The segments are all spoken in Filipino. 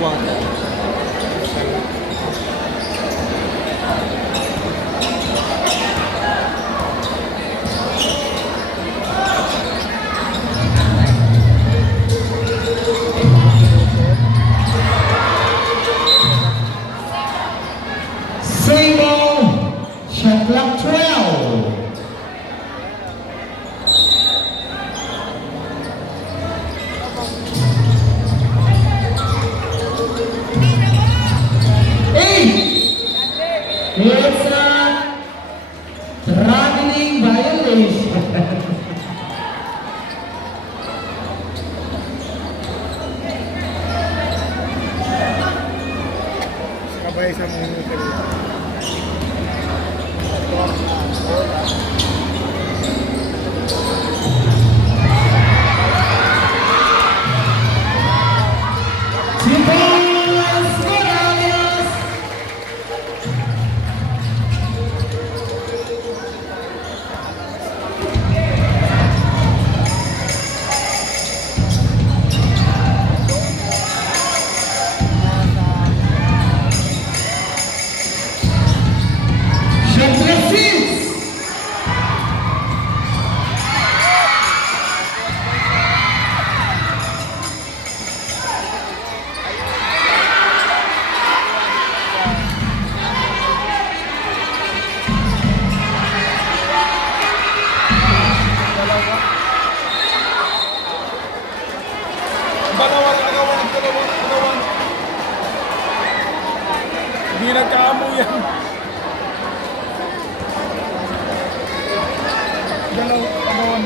One. Sable, shot clock 12. It's a traveling violation. Kabay sa mga minuto. Agawan. Hindi nagkaamo yan. Agawan.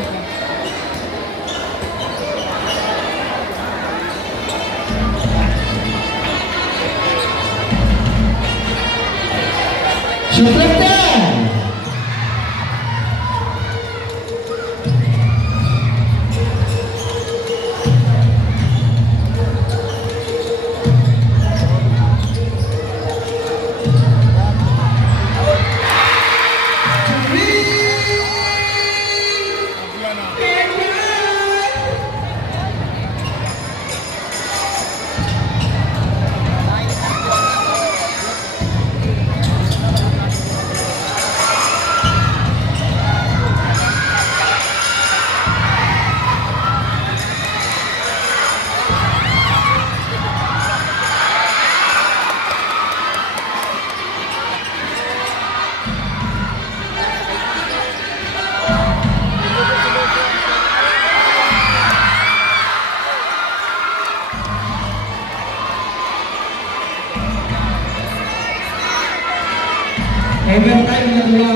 Overtime na dua.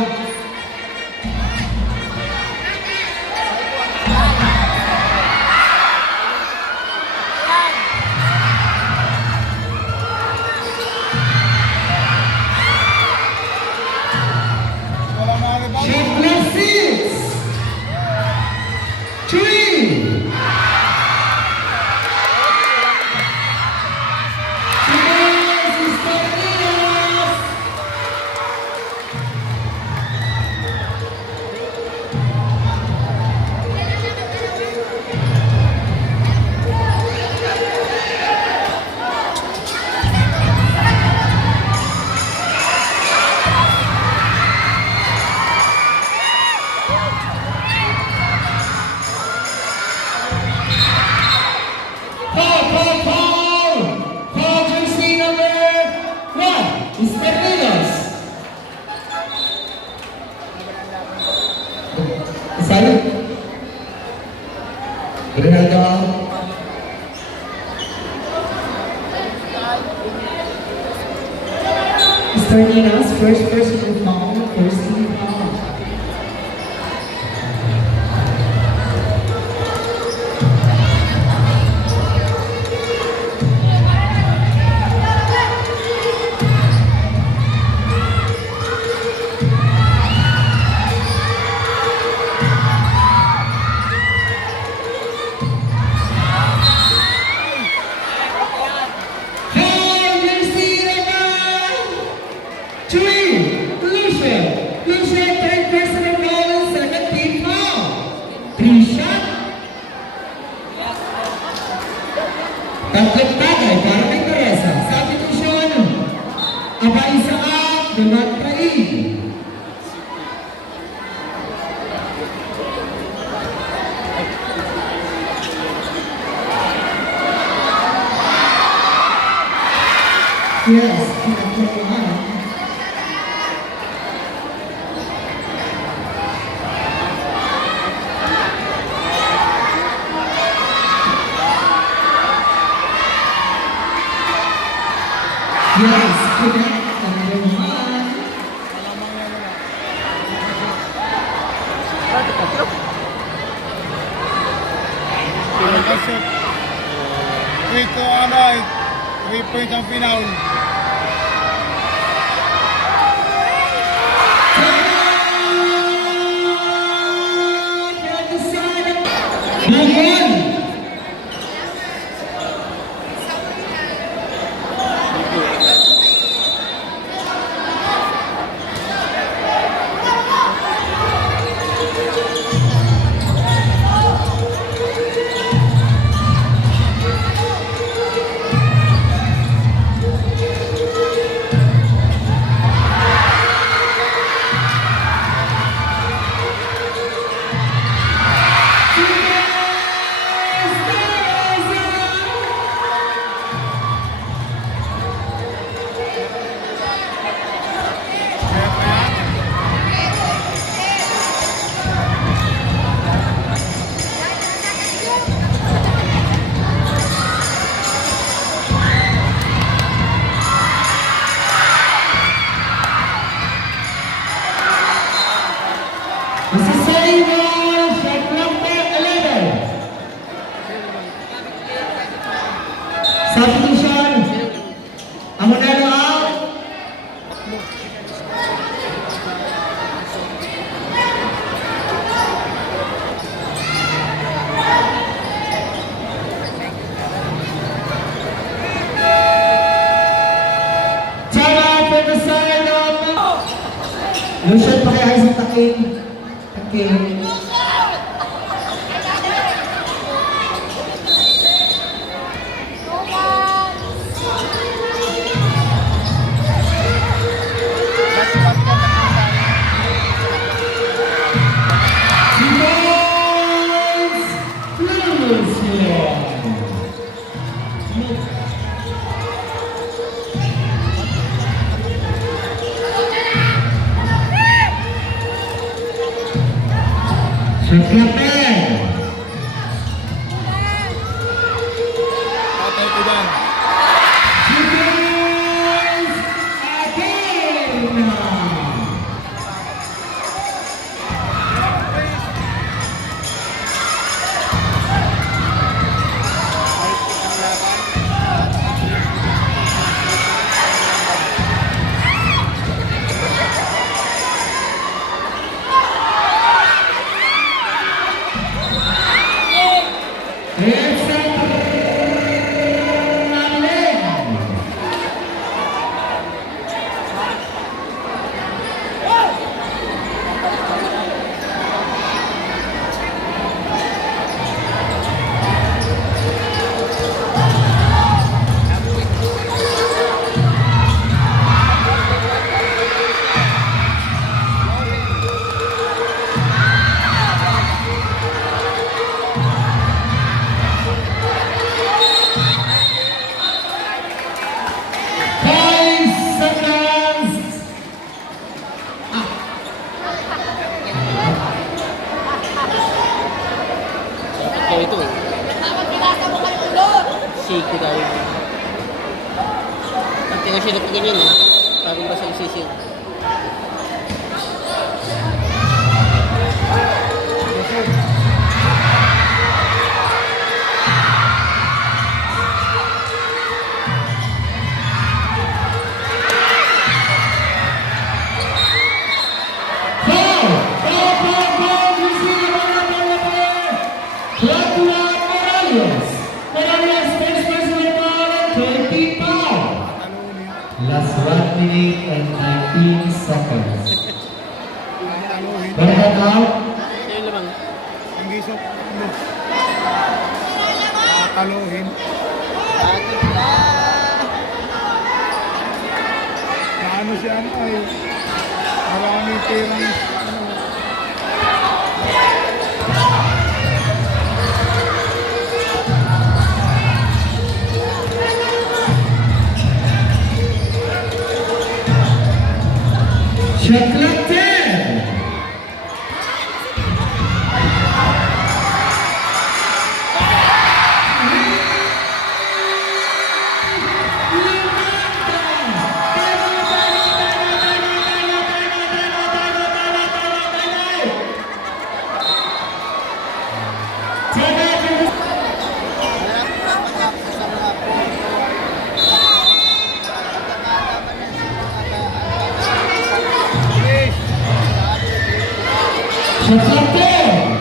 Shot 6. 3. Ferdinand's first person to foul, first team foul. Tatlong bagay para may pares. Yes, number one. Yes, correct. Number one. Malamang yan na. Kasi, ito ano ay 3 points ang final. Bugon! Substitution. Ang manalo ang Chara for the side of Lucian pa kaya sa takin. Takin. Kapten! Patay ko dyan. Chickens again! It's a Ito eh. Siko daw. Pag tinasilok na ganyan eh. Parang basta yung sisig. Last 1 minute and 19 seconds. Taluhin. Balik out. Ayun lamang. Ang gisok. Taluhin. Atin na. Ano siya ano ay maraming perang ano. Shot clock 10.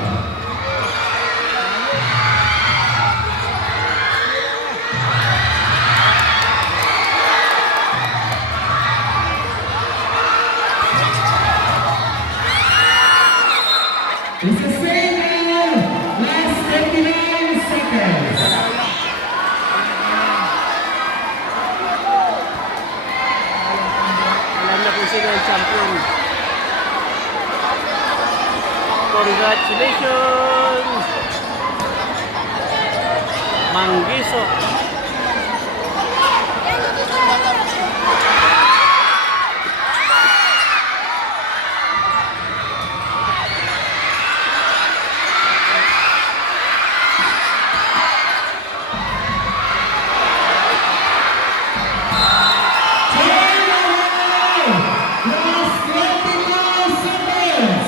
It's a single. Last 29 seconds. Alam na kung sino ang champion. Congratulations! Manggiso. Last 22 seconds.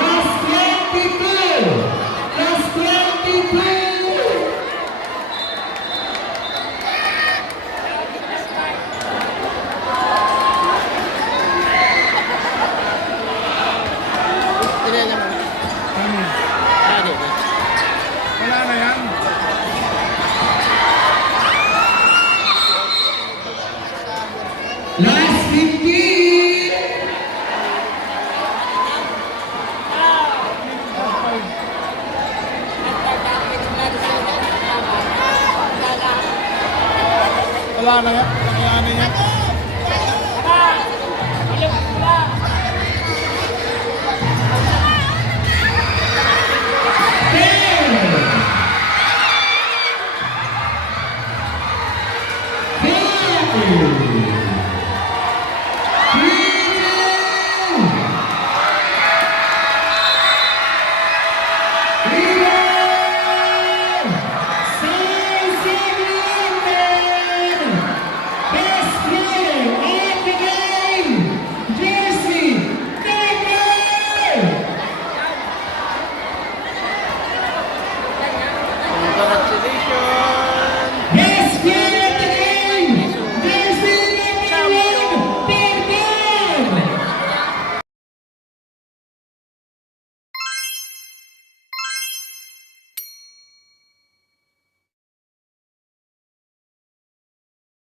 Last 22. Last 22. Tinala mo. Ano? Ano ba? Wala na yan. Last 15. Wala na yan. Wala na yan.